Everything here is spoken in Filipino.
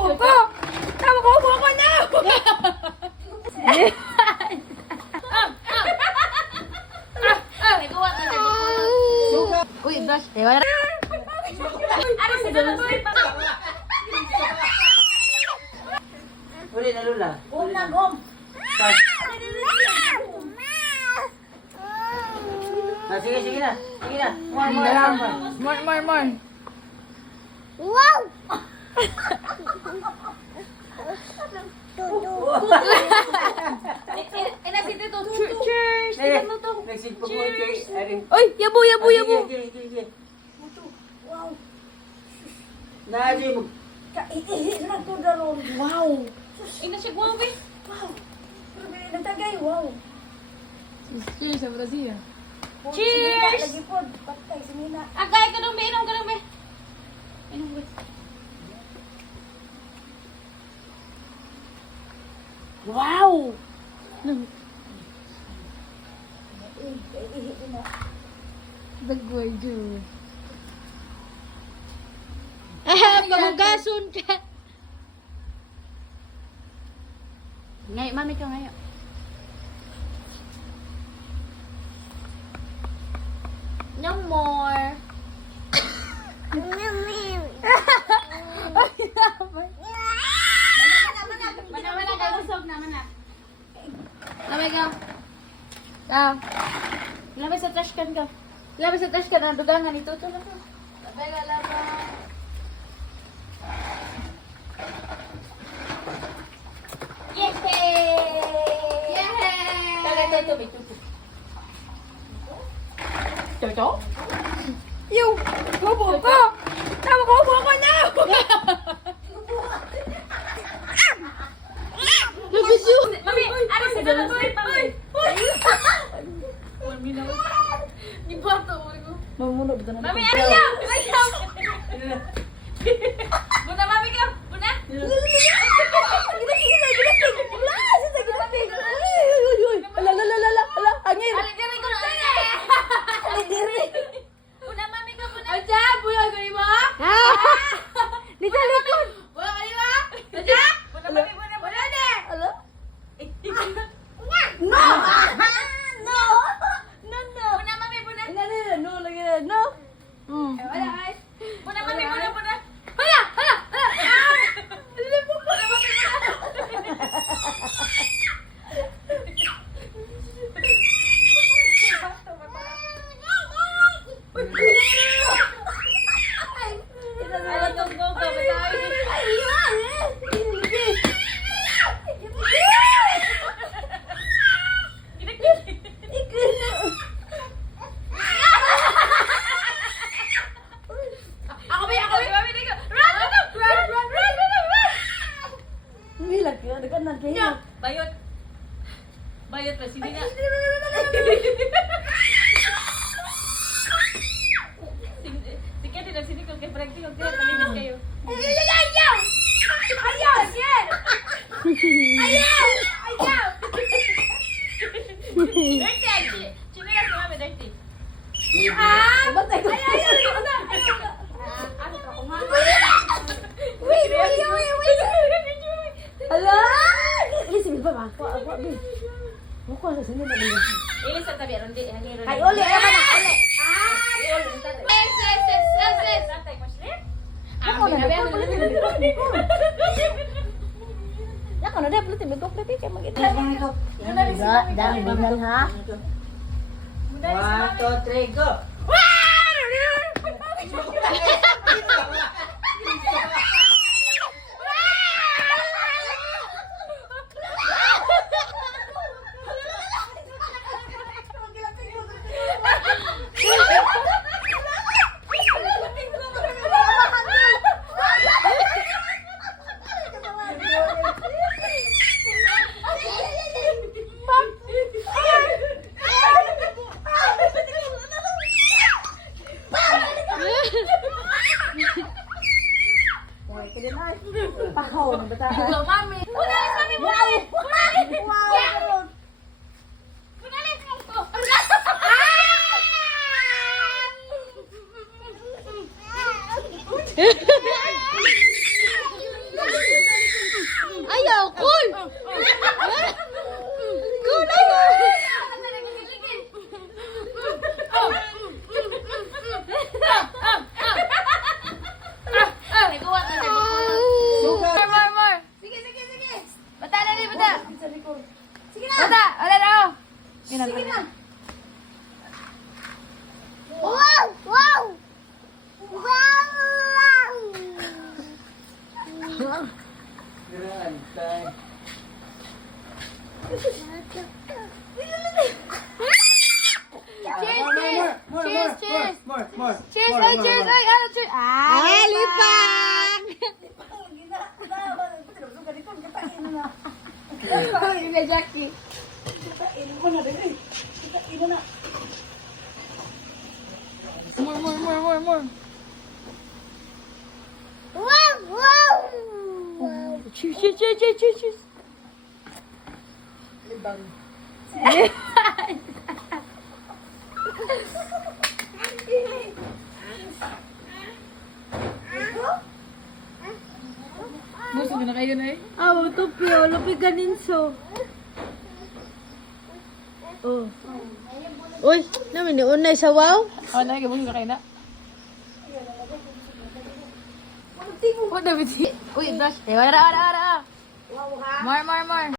Upo ko! Tama ko, upo ko na! Uy, brush. Ewan na. Ano si Lula? Uli na Lula. Gom. Sige, sige na. Sige na. More. Wow! Inasito to. Cheers! Nagsipag mo kay Erin. Uy, yabo! Sige. Nadyo mo. Kaiihi na to daron. Wow. Inasya guwabe. Wow. Grabe, nagtagay. Wow. Cheers sa Brazil. Cheers! Lagi po. Patay, sinina. Agay ka nung be. Inom be. Wow! Dagway, Jude. Pahugasun ka. Ngayon, mami ka ngayon. No more. Mana gagusog na, mana. Lamay ka. Lamay sa trash can ka. Lamay sa trash can. Ang dugangan ito. Ito na. Lamay ka, lamay. Yay! Toto? Yo! Upo ko! Tama ko, upo ko na! Mami, ano si Lula? Mamuno ba na? Mami, ano yan? Buna, mami ka. Buna. Ala, angin! Aligiri ko na. Buna, mami ka. Buna. Aja, buya gani ba? Di sa likod! Buna, mami ba? Aja. Buna, mami. Buna, buna de. Ala? Buna, mami. Buna. No, lagi na, no? Wala, ay. Buna, mami. Buna, buna. Hala! Buna, mami. Ala, tunggo ka. Batawi. Ako ba? Mami, dito. Run! Hilag ka, dagan na kayo. Bayot. Bayot pa. Sini na. Sige, din ang sini ko. Kaya parang tingog kaya palinis kayo. Ayaw! Yes! Ayaw! Dirty! Sino na si mami? Dirty. Batay ko. Wait! Hala! Ini si Bilba ba? Ako, Bil. Ako, sa sinin na Bil. Ilis sa tabi. Aron di. Hangiro. Ay, uli, ay, mana, uli. Tatay mo siya? Ako na, Ako na, dahil pulutin. May kumplit kayo mag-ita. Dami binal, ha? 1, 2, 3, go! Pahaw na bata. Mami! Punalis, mami! Punalis! Punalis! Wow! Punalis! Grantay. Cheers! More, more. Cheers! Ay, cheers! Ay, ano, cheers! Ah, lipan! Yung kay Jackie. More. Cheers. Gusto mo na kayo na eh? Ah, ito pio, lupi ganinso. Oh. Uy, namin ni unay sa wow. Oh, na, gusto na kayo na? Oh, David. Uy, brush. Eh, wala. More.